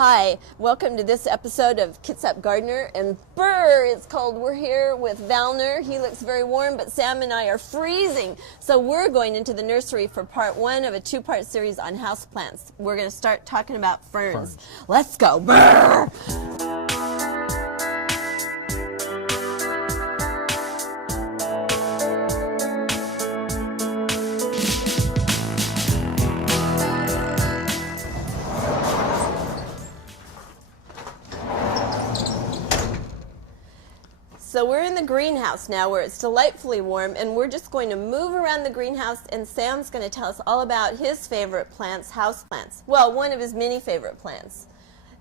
Hi, welcome to this episode of Kitsap Gardener, and brr, it's cold. We're here with Valner. He looks very warm, but Sam and I are freezing. So we're going into the nursery for part one of a two-part series on houseplants. We're going to start talking about ferns. Let's go. Brr. So we're in the greenhouse now where it's delightfully warm, and we're just going to move around the greenhouse, and Sam's going to tell us all about his favorite plants, house plants. Well, one of his many favorite plants.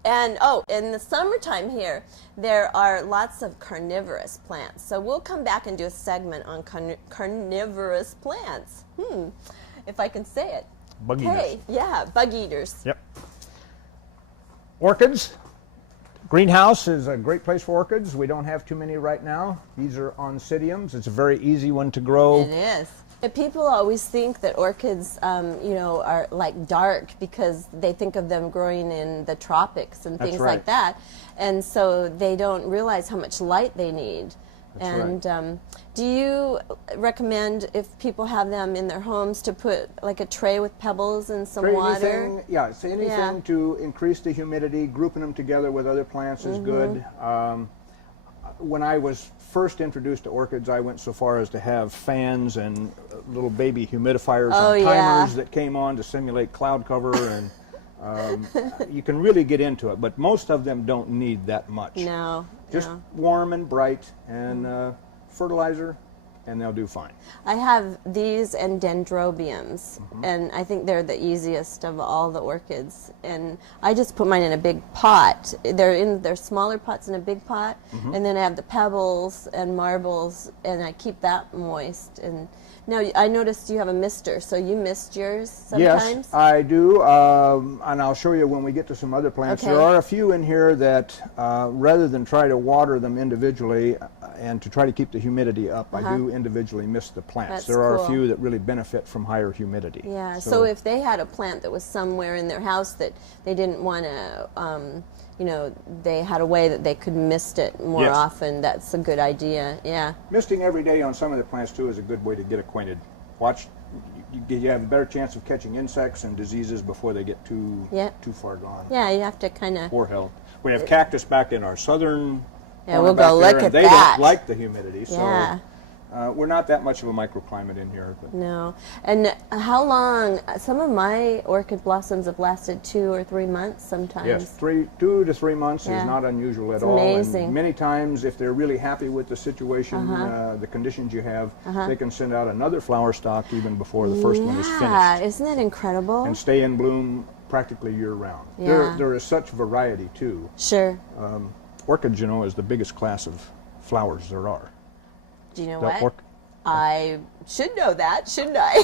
And oh, in the summertime here, there are lots of carnivorous plants. So we'll come back and do a segment on carnivorous plants. If I can say it. Bug eaters. Okay, yeah, bug eaters. Yep. Orchids. Greenhouse is a great place for orchids. We don't have too many right now. These are oncidiums. It's a very easy one to grow. It is. People always think that orchids, are like dark because they think of them growing in the tropics and things like that. And so they don't realize how much light they need. That's right. Do you recommend, if people have them in their homes, to put like a tray with pebbles and some water? It's anything to increase the humidity. Grouping them together with other plants is good. When I was first introduced to orchids, I went so far as to have fans and little baby humidifiers on timers that came on to simulate cloud cover, and you can really get into it, but most of them don't need that much. No. Just warm and bright and fertilizer, and they'll do fine. I have these and dendrobiums, and I think they're the easiest of all the orchids. And I just put mine in a big pot. They're smaller pots in a big pot, and then I have the pebbles and marbles, and I keep that moist. And now I noticed you have a mister, so you mist yours sometimes? Yes, I do, and I'll show you when we get to some other plants. Okay. There are a few in here that rather than try to water them individually and to try to keep the humidity up, I do individually mist the plants. That's there are cool. a few that really benefit from higher humidity. Yeah, so if they had a plant that was somewhere in their house that they didn't want to, they had a way that they could mist it more often, that's a good idea, yeah. Misting every day on some of the plants, too, is a good way to get acquainted. You have a better chance of catching insects and diseases before they get too far gone. Yeah, you have to kind of... Poor health. We have cactus back in our southern... Yeah, we'll go look at that. They don't like the humidity, so yeah. We're not that much of a microclimate in here. But. No. And how long, some of my orchid blossoms have lasted 2 or 3 months sometimes. Yes, 2 to 3 months is not unusual at all. Amazing. And many times, if they're really happy with the situation, the conditions you have, they can send out another flower stock even before the first one is finished. Yeah, isn't that incredible? And stay in bloom practically year-round. Yeah. There is such variety, too. Sure. Orchids, is the biggest class of flowers there are. Do you know what? I should know that, shouldn't I?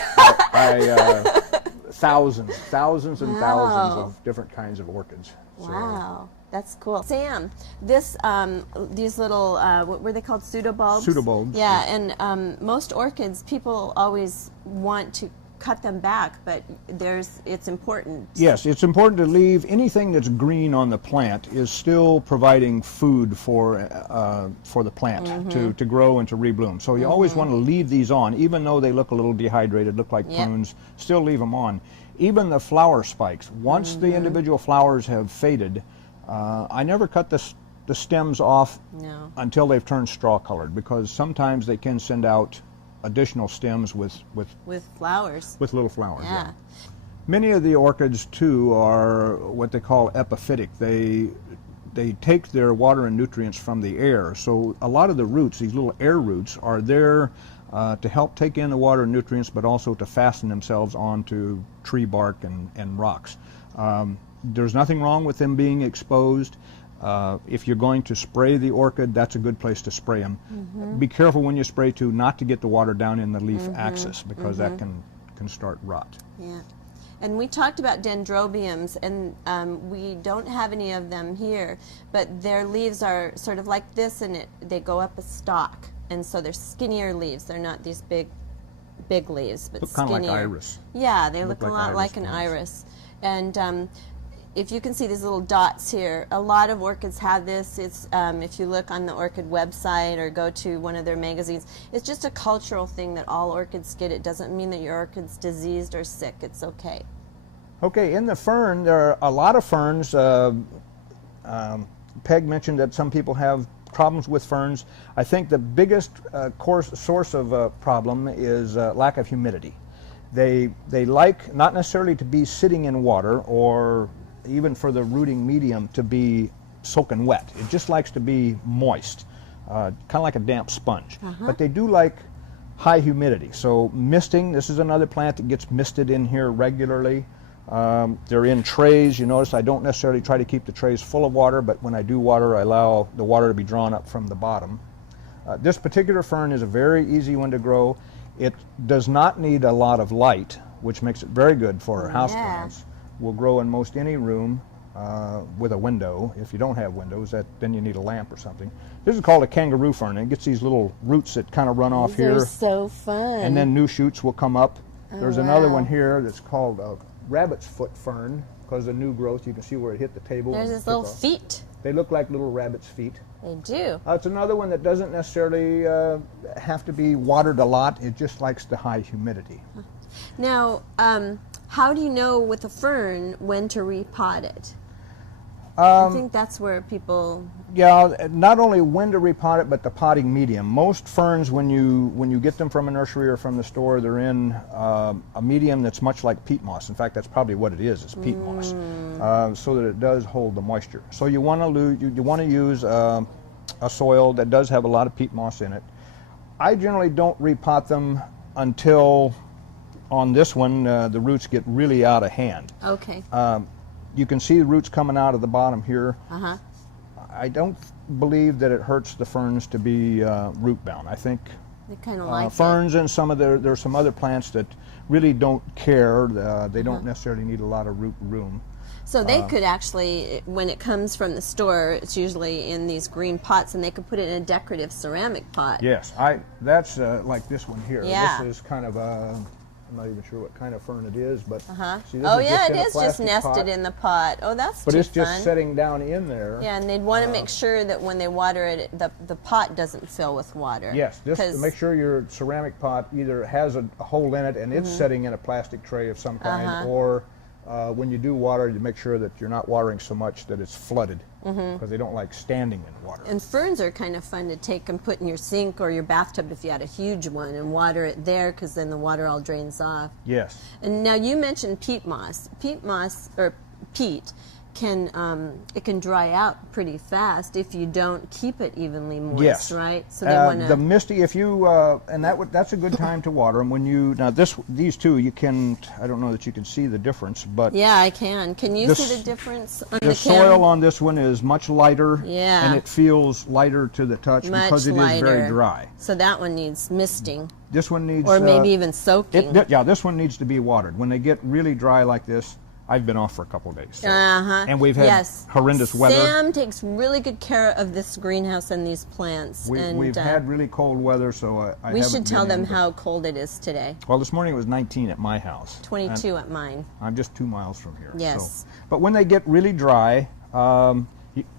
Thousands and thousands of different kinds of orchids. Wow, that's cool. Sam, these little, what were they called, pseudobulbs? Pseudobulbs. Yeah, and most orchids, people always want to cut them back, but it's important. Yes, it's important to leave anything that's green on the plant is still providing food for the plant to grow and to rebloom. So you always want to leave these on, even though they look a little dehydrated, look like prunes, still leave them on. Even the flower spikes, once the individual flowers have faded, I never cut the stems off until they've turned straw colored, because sometimes they can send out additional stems with flowers. With little flowers. Yeah. Many of the orchids too are what they call epiphytic. They take their water and nutrients from the air. So a lot of the roots, these little air roots, are there to help take in the water and nutrients, but also to fasten themselves onto tree bark and rocks. There's nothing wrong with them being exposed. If you're going to spray the orchid, that's a good place to spray them. Be careful when you spray too, not to get the water down in the leaf axis, because that can start rot. Yeah. And we talked about dendrobiums, and we don't have any of them here, but their leaves are sort of like this, and they go up a stalk, and so they're skinnier leaves. They're not these big leaves, but look skinnier. Kind of like iris. Yeah, they look a lot like an plants. iris. And if you can see these little dots here, a lot of orchids have this. It's if you look on the orchid website or go to one of their magazines, it's just a cultural thing that all orchids get. It doesn't mean that your orchid's diseased or sick. It's okay. Okay, in the fern, there are a lot of ferns. Peg mentioned that some people have problems with ferns. I think the biggest source of problem is lack of humidity. They like not necessarily to be sitting in water or even for the rooting medium to be soaking wet. It just likes to be moist, kind of like a damp sponge. But they do like high humidity. So misting, this is another plant that gets misted in here regularly. They're in trays. You notice I don't necessarily try to keep the trays full of water, but when I do water, I allow the water to be drawn up from the bottom. This particular fern is a very easy one to grow. It does not need a lot of light, which makes it very good for houseplants. Will grow in most any room with a window. If you don't have windows, then you need a lamp or something. This is called a kangaroo fern. It gets these little roots that kind of run off here. They're so fun. And then new shoots will come up. There's another one here that's called rabbit's foot fern, because the new growth, you can see where it hit the table. There's his little feet. They look like little rabbit's feet. They do. It's another one that doesn't necessarily have to be watered a lot. It just likes the high humidity. Now, how do you know with a fern when to repot it? I think that's where people... Yeah, not only when to repot it, but the potting medium. Most ferns, when you get them from a nursery or from the store, they're in a medium that's much like peat moss. In fact, that's probably what it is peat moss, so that it does hold the moisture. So you want to use a soil that does have a lot of peat moss in it. I generally don't repot them until, on this one, the roots get really out of hand. Okay. You can see the roots coming out of the bottom here. I don't believe that it hurts the ferns to be root bound. I think they kind of like ferns and there's some other plants that really don't care. They don't necessarily need a lot of root room. So they could actually, when it comes from the store, it's usually in these green pots, and they could put it in a decorative ceramic pot. Yes, that's like this one here. Yeah. This is kind of I'm not even sure what kind of fern it is, but see, this oh is yeah, just it is just nested in the pot. Oh, that's but too it's just fun. setting down in there. Yeah, and they'd want to make sure that when they water it, the pot doesn't fill with water. Yes, just to make sure your ceramic pot either has a hole in it and it's setting in a plastic tray of some kind, or when you do water, you make sure that you're not watering so much that it's flooded, because they don't like standing in water. And ferns are kind of fun to take and put in your sink or your bathtub if you had a huge one, and water it there, because then the water all drains off. Yes. And now you mentioned peat moss. Peat moss, or peat, it can dry out pretty fast if you don't keep it evenly moist, yes. right? So they want to... The misty, if you and that's a good time to water them. When you these two, you can, I don't know that you can see the difference, but yeah, I can. Can you see the difference on the soil on this one is much lighter, yeah, and it feels lighter to the touch because it is very dry. So that one needs misting. This one needs, or maybe even soaking. Yeah, this one needs to be watered. When they get really dry like this, I've been off for a couple of days. So. And we've had horrendous weather. Sam takes really good care of this greenhouse and these plants. We've had really cold weather, so we should tell them how cold it is today. Well, this morning it was 19 at my house. 22 at mine. I'm just 2 miles from here. Yes. So. But when they get really dry, when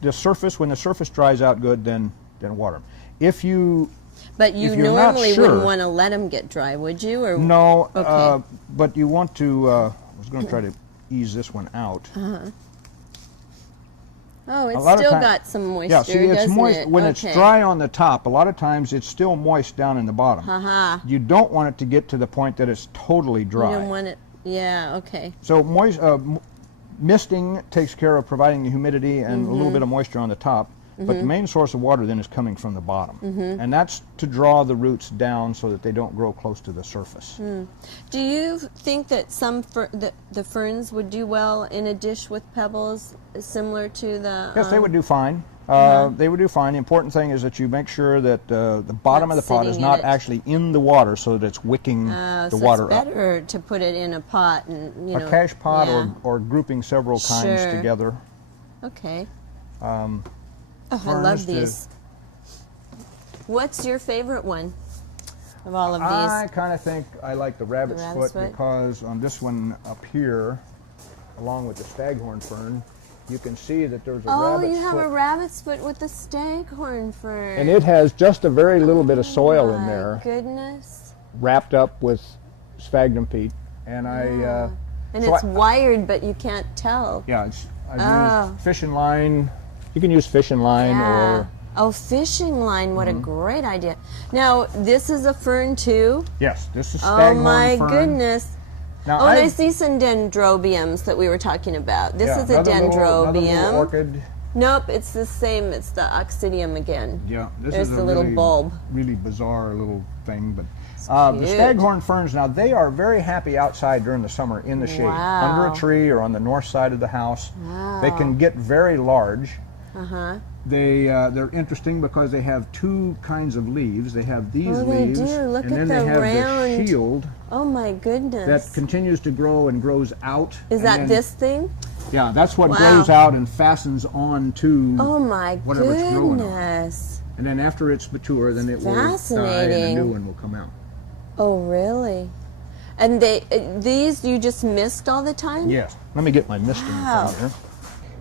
the surface dries out good, then water them. But you normally wouldn't want to let them get dry, would you? Or no. Okay. But you want to. I was going to try to ease this one out. Oh, it's still got some moisture. Yeah, see, it's moist it? when it's dry on the top. A lot of times it's still moist down in the bottom. You don't want it to get to the point that it's totally dry. You don't want it. Yeah. Okay. So misting takes care of providing the humidity and a little bit of moisture on the top. But the main source of water then is coming from the bottom. And that's to draw the roots down so that they don't grow close to the surface. Do you think that the ferns would do well in a dish with pebbles, similar to the... Yes, they would do fine. They would do fine. The important thing is that you make sure that the bottom of the pot is not actually in the water so that it's wicking the water up. So it's better to put it in a pot. And, a cache pot or grouping several kinds together. Okay. I love these. What's your favorite one of all of these? I kind of think I like the rabbit's foot because on this one up here, along with the staghorn fern, you can see that there's a Oh, rabbit's you have foot. a rabbit's foot with the staghorn fern. And it has just a very little bit of soil in My there, goodness. wrapped up with sphagnum peat. And And so it's wired, but you can't tell. I used fishing line. You can use fishing line or Oh, fishing line, what a great idea. Now, this is a fern too? yes, this is Oh staghorn my fern. goodness. Now Oh, and I see some dendrobiums that we were talking about. This is a another dendrobium. little orchid. Nope, it's the same. It's the oxidium again. Yeah, this There's is the a little really, bulb. really bizarre little thing. But the cute. staghorn ferns, now they are very happy outside during the summer in the shade, Wow. under a tree or on the north side of the house. Wow. They can get very large. Uh-huh. They're interesting because they have two kinds of leaves. They have these Oh, they leaves, do. Look and at then the they have round- the shield Oh my goodness. that continues to grow and grows out. Is and that then- this thing? Yeah, that's what Wow. grows out and fastens on to. Oh my Whatever it's growing on. goodness. And then after it's mature, then it will die and a Fascinating. new one will come out. Oh really? And these you just mist all the time? Yes. Let me get my misting Wow. from here.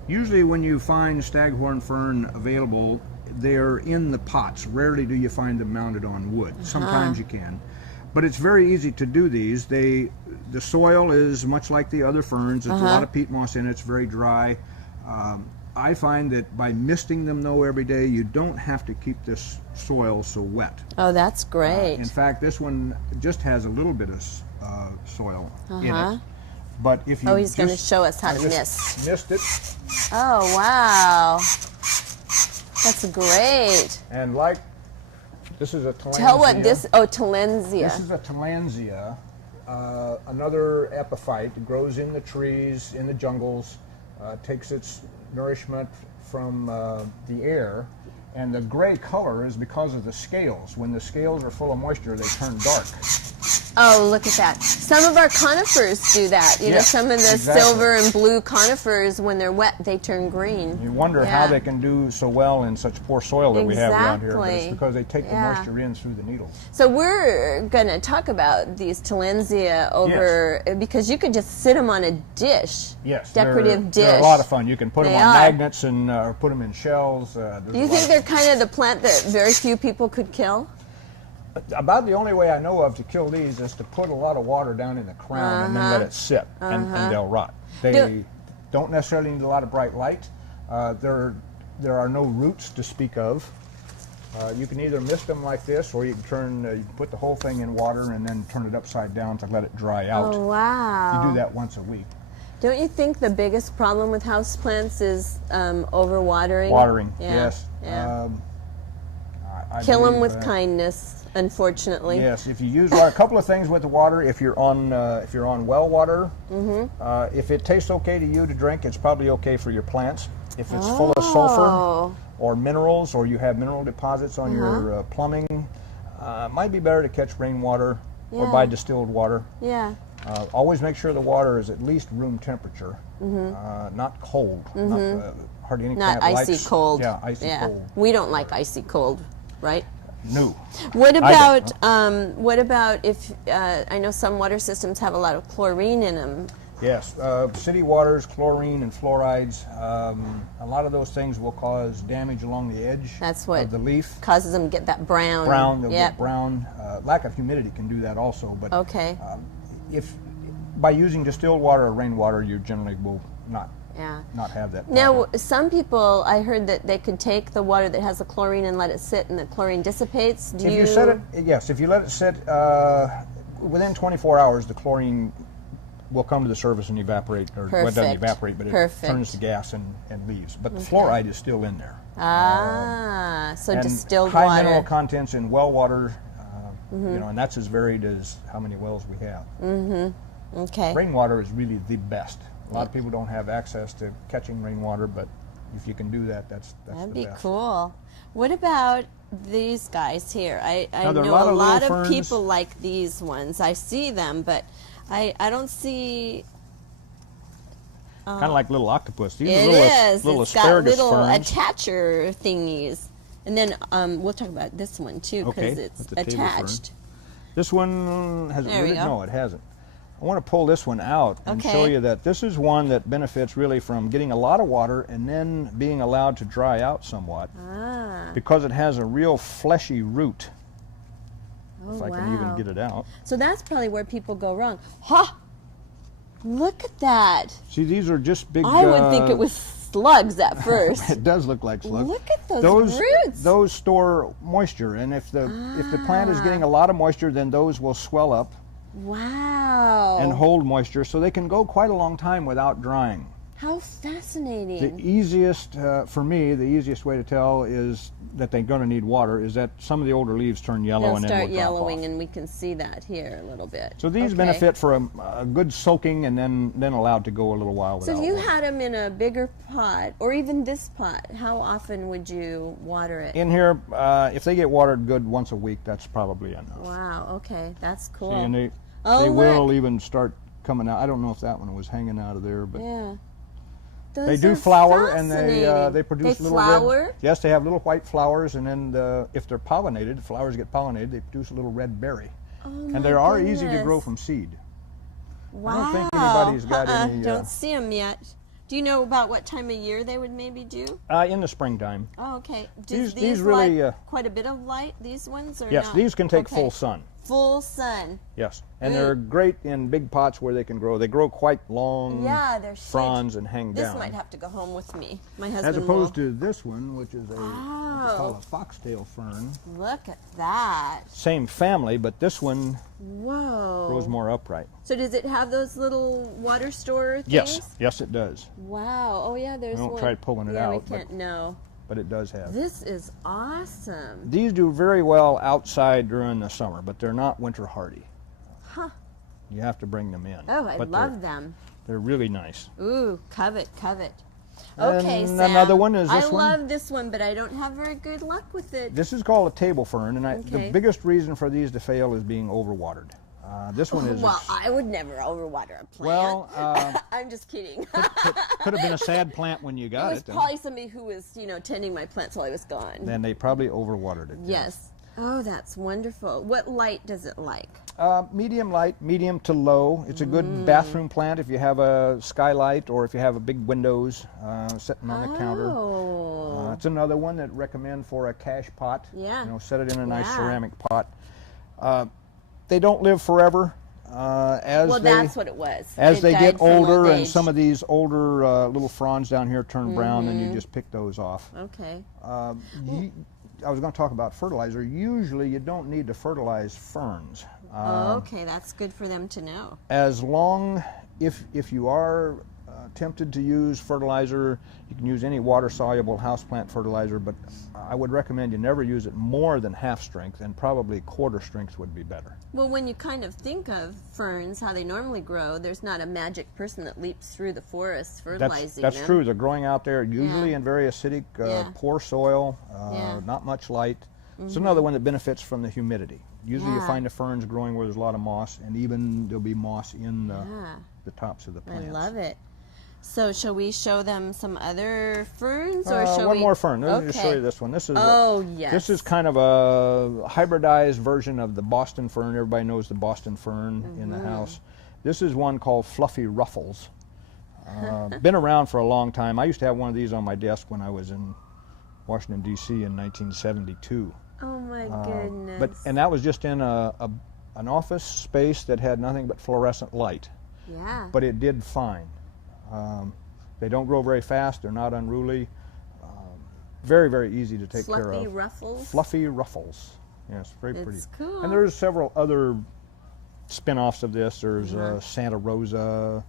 Usually when you find staghorn fern available, they're in the pots. Rarely do you find them mounted on wood. Sometimes you can. But it's very easy to do these. The soil is much like the other ferns. It's a lot of peat moss in it. It's very dry. I find that by misting them though every day, you don't have to keep this soil so wet. Oh, that's great. In fact, this one just has a little bit of soil in it. But if you Oh, he's going to just- show us how I to just mist. mist it, Oh, wow. That's great. and like this is a tillandsia. Tell what this, oh, Tillandsia. This is a tillandsia, another epiphyte. It grows in the trees, in the jungles, takes its nourishment from the air, and the gray color is because of the scales. When the scales are full of moisture, they turn dark. Oh, look at that. Some of our conifers do that. You know, Yes, some of the exactly. silver and blue conifers, when they're wet, they turn green. You wonder how Yeah. they can do so well in such poor soil that we have around here, but it's Exactly. because they take the Yeah. moisture in through the needles. So we're going to talk about these Tillandsia over, because you could just sit them on a dish. Yes, Decorative dish. They're a lot of fun. You can put them They on are. magnets and or put them in shells. Do you think they're kind of the plant that very few people could kill? About the only way I know of to kill these is to put a lot of water down in the crown and then let it sit, and they'll rot. They don't necessarily need a lot of bright light. There are no roots to speak of. You can either mist them like this, or you can you can put the whole thing in water and then turn it upside down to let it dry out. Oh, wow. You do that once a week. Don't you think the biggest problem with houseplants is overwatering? Watering, Yeah. yes. Yeah. I Kill them believe with that. kindness, unfortunately. Yes, if you use water, a couple of things with the water. If you're on well water, if it tastes okay to you to drink, it's probably okay for your plants. If it's full of sulfur Oh. or minerals, or you have mineral deposits on your plumbing, it might be better to catch rainwater or Yeah. buy distilled water. Yeah. Always make sure the water is at least room temperature, not cold. Not, hardly any Not plant icy likes, cold. Yeah, icy Yeah. cold. We don't like icy cold, right? No. What I about if I know some water systems have a lot of chlorine in them? Yes, city waters, chlorine and fluorides, a lot of those things will cause damage along the edge That's what of the leaf. causes them to get that brown. Brown, they'll Yep. get brown. Lack of humidity can do that also, but Okay. if by using distilled water or rainwater, you generally will not have that Now, problem. some people, I heard that they could take the water that has the chlorine and let it sit, and the chlorine dissipates. Do If you set it, yes, if you let it sit, within 24 hours, the chlorine will come to the surface and evaporate, or well, it doesn't Perfect. evaporate, but it Perfect. turns to gas and leaves. But the fluoride is still in there. So And distilled high water. mineral contents in well water, you know, and that's as varied as how many wells we have. Okay. Rainwater is really the best. A lot of people don't have access to catching rainwater, but if you can do that, that's That'd the be best. cool. What about these guys here? I Now, there are know a lot a of lot little of ferns. people like these ones. I see them, but I don't see. Kind of like little octopus. These It are little, is. little It's got asparagus little ferns. attacher thingies. And then we'll talk about this one too, because Okay, it's that's the table fern. attached. This one has There we go. no, it hasn't. I want to pull this one out and Okay. show you that this is one that benefits really from getting a lot of water and then being allowed to dry out somewhat Ah. because it has a real fleshy root. Oh, If I wow. can even get it out. So that's probably where people go wrong. Ha! Look at that. See, these are just big. I would think it was slugs at first. It does look like slugs. Look at those roots. Those store moisture, and if the plant is getting a lot of moisture, then those will swell up Wow. and hold moisture, so they can go quite a long time without drying. How The fascinating. easiest, for me, the easiest way to tell is that they're going to need water is that some of the older leaves turn yellow They'll and then start will drop yellowing, off. and we can see that here a little bit. So these Okay. benefit for a good soaking and then allowed to go a little while So without if you water. had them in a bigger pot, or even this pot, how often would you water it? In here, if they get watered good once a week, that's probably enough. Wow, okay, that's cool. See, and they Oh, will look. even start coming out. I don't know if that one was hanging out of there, but Yeah. they Those do are flower and fascinating. they produce They little flower? red. Yes, they have little white flowers, and then if they're pollinated, the flowers get pollinated, they produce a little red berry. Oh, And my they are easy to goodness. grow from seed. Wow. don't think anybody's got any, Don't see them yet. Do you know about what time of year they would maybe do? In the springtime. Oh, okay. Do These these really, like quite a bit of light, these ones, or Yes, not? these can take Okay. full sun. Full sun. Yes, and they're great in big pots where they can grow. They grow quite long Yeah, they're shaped. fronds and hang This down. might have to go home with me. My husband As opposed will. to this one, which is what they call a foxtail fern. Look at that. Same family, but this one Whoa. grows more upright. So does it have those little water store things? Yes, it does. Wow. Oh yeah, there's don't one. try pulling it yeah, out, we but- can't know. But it does have. This is awesome. These do very well outside during the summer, but they're not winter hardy. Huh. You have to bring them in. Oh, I But love them. They're really nice. Ooh, covet. Okay, And Sam. another one is this I one. love this one, but I don't have very good luck with it. This is called a table fern, and the Okay. biggest reason for these to fail is being overwatered. This one is Well, I would never overwater a plant. well, I'm just kidding. could have been a sad plant when you It got was it. probably somebody who was, tending my plants while I was gone. Then they probably overwatered it. Yes. Oh, that's wonderful. What light does it like? Medium light, medium to low. It's a good bathroom plant if you have a skylight or if you have a big windows sitting on the counter. Oh. It's another one that recommend for a cache pot. Yeah. Set it in a nice Yeah. ceramic pot. They don't live forever. Well, that's what it was. As It they died get from old older, and age. some of these older little fronds down here turn brown, and you just pick those off. Okay. I was going to talk about fertilizer. Usually, you don't need to fertilize ferns. Okay, that's good for them to know. As long, if you are tempted to use fertilizer, you can use any water-soluble houseplant fertilizer, but I would recommend you never use it more than half strength, and probably quarter strength would be better. Well, when you kind of think of ferns, how they normally grow, there's not a magic person that leaps through the forest fertilizing That's them. true. They're growing out there usually Yeah. in very acidic, Yeah. poor soil, Yeah. not much light. It's another one that benefits from the humidity. Usually you Yeah. find the ferns growing where there's a lot of moss, and even there'll be moss in Yeah. the tops of the I plants. love it. So, shall we show them some other ferns, or shall One we? more fern. Let me just show Okay. you this one. This is Oh, yes. This is kind of a hybridized version of the Boston fern. Everybody knows the Boston fern in the house. This is one called Fluffy Ruffles. Been around for a long time. I used to have one of these on my desk when I was in Washington, D.C. in 1972. Oh my goodness. And that was just in an office space that had nothing but fluorescent light. yeah. But it did fine. They don't grow very fast. They're not unruly. Very, very easy to take care Fluffy of. ruffles. Fluffy Ruffles. Yes, very pretty. It's cool. And there's several other spin-offs of this. There's Uh-huh. Santa Rosa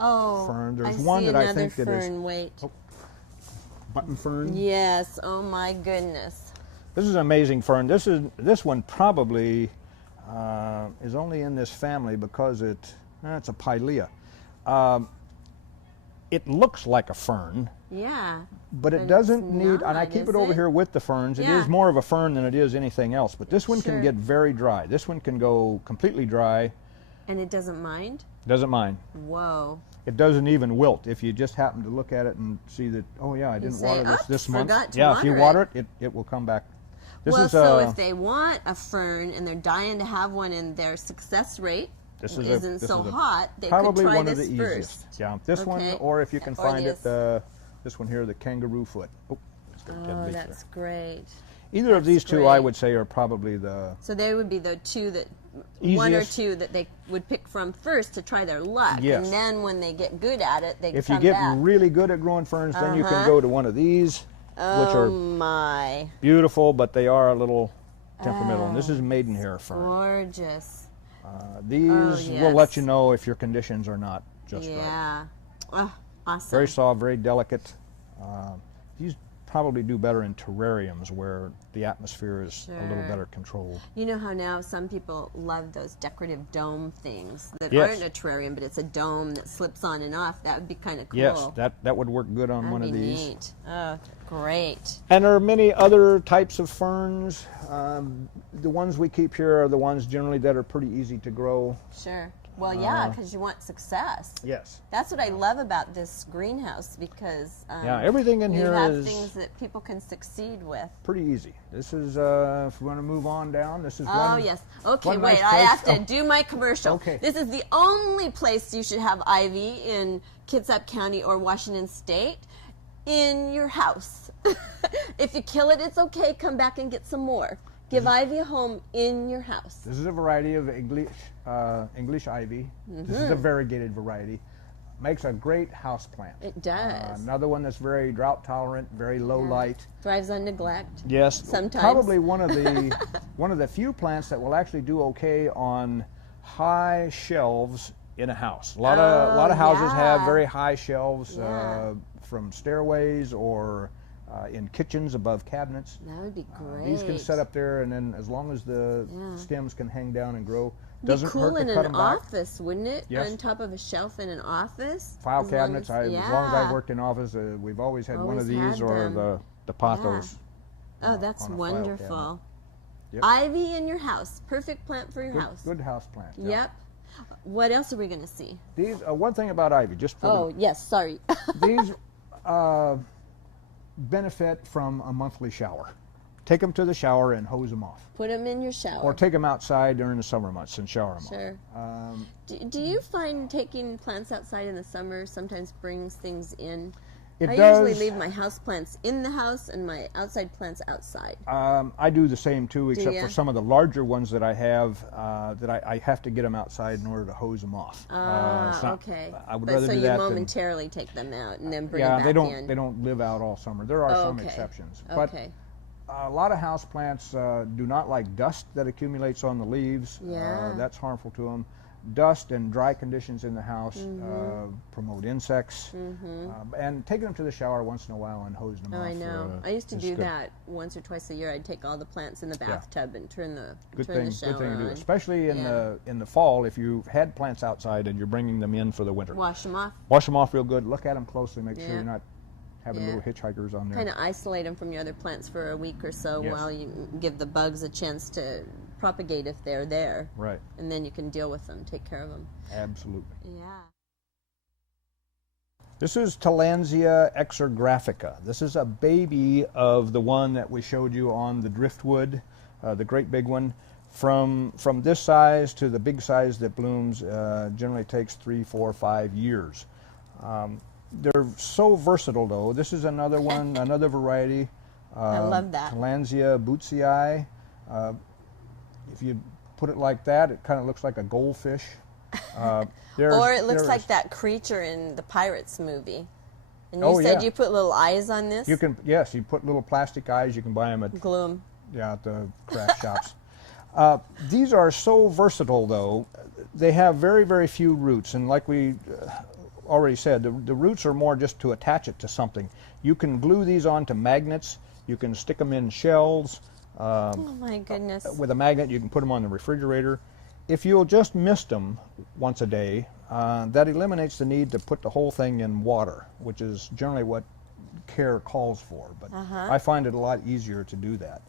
Oh, fern. There's I one see that I another think that is- fern. Wait. button fern. Yes. Oh my goodness. This is an amazing fern. This one probably is only in this family because it's a pilea. It looks like a fern, Yeah. but it But doesn't it's need, and I not, keep is it over it? here with the ferns. It Yeah. is more of a fern than it is anything else, but this one Sure. can get very dry. This one can go completely dry, And it doesn't mind. doesn't mind. Whoa. It doesn't even wilt. If you just happen to look at it and see that, oh yeah, I didn't say, water this "Oops, this month. forgot to Yeah, if you water water it, it will come back. Well, so if they want a fern and they're dying to have one and their success rate isn't so hot, they could probably try one of this the easiest. first. Yeah, this one, Okay. or if you can Or find this. it, this one here, the kangaroo foot. Oh, it's got a dead Oh, leaf that's there. great. Either of that's these two, I great. would say, are probably the So they would be the two that, one or easiest. two that they would pick from first to try their luck. Yes. And then when they get good at it, they If come you get back. really good at growing ferns, then you can Uh-huh. go to one of these, which Oh are my, beautiful, but they are a little temperamental. And this is maidenhair fern. gorgeous. These will yes. let you know if your conditions are not just right. Yeah. Oh, awesome. Very soft, very delicate. These probably do better in terrariums where the atmosphere is a little Sure. better controlled. You know how now some people love those decorative dome things that Yes. aren't a terrarium, but it's a dome that slips on and off. That would be kind of cool. Yes, that would work good on That'd one of be these. neat. Oh, great. And there are many other types of ferns. The ones we keep here are the ones generally that are pretty easy to grow. Sure. Well, yeah, because you want success. Yes. That's what I love about this greenhouse because Yeah, everything in you here have is things that people can succeed with. pretty easy. This is, if we want to move on down, this is Oh, one. yes. Okay, one wait, nice I place. have to Oh. do my commercial. Okay. This is the only place you should have ivy in Kitsap County or Washington State in your house. If you kill it, it's okay. Come back and get some more. Give ivy a home in your house. This is a variety of English ivy. This is a Mm-hmm. variegated variety. Makes a great house plant. It does. Another one that's very drought tolerant, very low light. Thrives on neglect. Yes, Sometimes. probably one of the few plants that will actually do okay on high shelves in a house. A lot of houses have yeah. very high shelves Yeah. from stairways or in kitchens above cabinets. That would be great. These can set up there, and then as long as the stems can hang down and grow, Be doesn't cool hurt in to cut an them back. office, wouldn't it? Yes. On top of a shelf in an office. File As long cabinets. as- As long as I've worked in office, we've always had one Always of these had or them. the pothos. Oh, that's on a file wonderful. cabinet. Yep. Ivy in your house. Perfect plant for your Good, house. good house plant. yeah. Yep. What else are we going to see? These one thing about ivy, just for Oh, yes, sorry. these benefit from a monthly shower. Take them to the shower and hose them off, Put them in your shower. or take them outside during the summer months and shower them Sure. off. Do you find taking plants outside in the summer sometimes brings things in? It I does. usually leave my house plants in the house and my outside plants outside. I do the same too, except ya? for some of the larger ones that I have that I have to get them outside in order to hose them off. It's not- Okay. I would but rather so do you that than momentarily take them out and then bring yeah. them back They don't in. they don't live out all summer. There are some Okay. exceptions, Okay. but a lot of house plants do not like dust that accumulates on the leaves. Yeah. That's harmful to them. Dust and dry conditions in the house promote insects. And taking them to the shower once in a while and hosing them Oh, off. I know. I used to is do good. that once or twice a year. I'd take all the plants in the bathtub and turn the Good turn thing, the shower good thing to do, on. especially in Yeah. the fall. If you've had plants outside and you're bringing them in for the winter, Wash them off. wash them off real good. Look at them closely. Make sure Yeah. you're not having Yeah. little hitchhikers on there. Kind of isolate them from your other plants for a week or so Yes. while you give the bugs a chance to propagate if they're there. Right. And then you can deal with them, take care of them. Absolutely. Yeah. This is Tillandsia exographica. This is a baby of the one that we showed you on the driftwood, the great big one. From this size to the big size that blooms generally takes 3, 4, 5 years. They're so versatile, though. This is another one, another variety. I love that. Tillandsia bootsii. If you put it like that, it kind of looks like a goldfish. Or it looks there's- like that creature in the Pirates movie. And you Oh, said yeah. you put little eyes on this? You can, yes, you put little plastic eyes. You can buy them at glue 'em. at the craft shops. These are so versatile, though. They have very, very few roots, and like we already said, the roots are more just to attach it to something. You can glue these onto magnets. You can stick them in shells. Oh my goodness. With a magnet, you can put them on the refrigerator. If you'll just mist them once a day, that eliminates the need to put the whole thing in water, which is generally what care calls for. But I find it a lot easier to do that.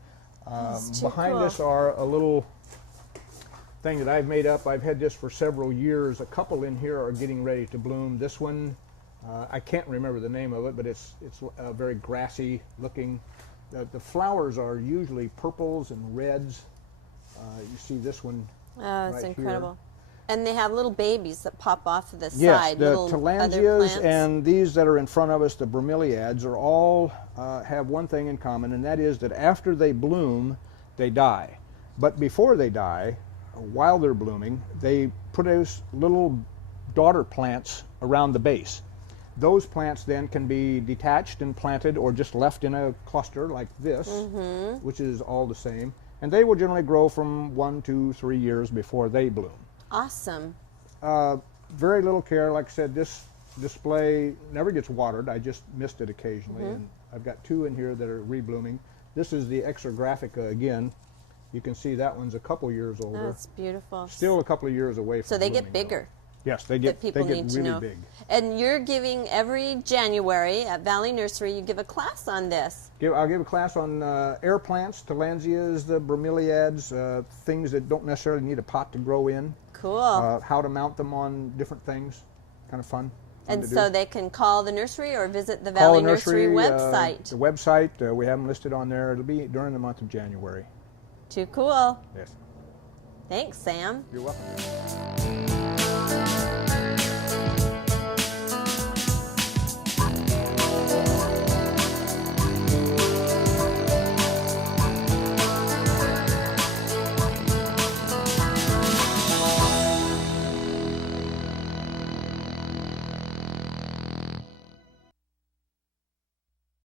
That's too Behind cool. this are a little thing that I've made up. I've had this for several years. A couple in here are getting ready to bloom. This one, I can't remember the name of it, but it's very grassy looking. The flowers are usually purples and reds. You see this one Oh, it's right incredible. here. And they have little babies that pop off of the Yes, side. the little other Tillandsias plants. and these that are in front of us, the bromeliads, are all have one thing in common, and that is that after they bloom, they die. But before they die, while they're blooming, they produce little daughter plants around the base. Those plants then can be detached and planted or just left in a cluster like this, which is all the same. And they will generally grow from 1 to 3 years before they bloom. Awesome. Very little care. Like I said, this display never gets watered. I just missed it occasionally. And I've got 2 in here that are reblooming. This is the Exographica again. You can see that one's a couple years older. Oh, it's beautiful. Still a couple of years away from So they blooming, get bigger. though. Yes, they That get people need to really know. big. And you're giving every January at Valley Nursery, you give a class on this. I'll give a class on air plants, Tillandsias, the bromeliads, things that don't necessarily need a pot to grow in. Cool. How to mount them on different things. Kind of fun. And to so do. they can call the nursery or visit the Call Valley the Nursery the website. website, we have them listed on there. It'll be during the month of January. Too cool. Yes. Thanks, Sam. You're welcome.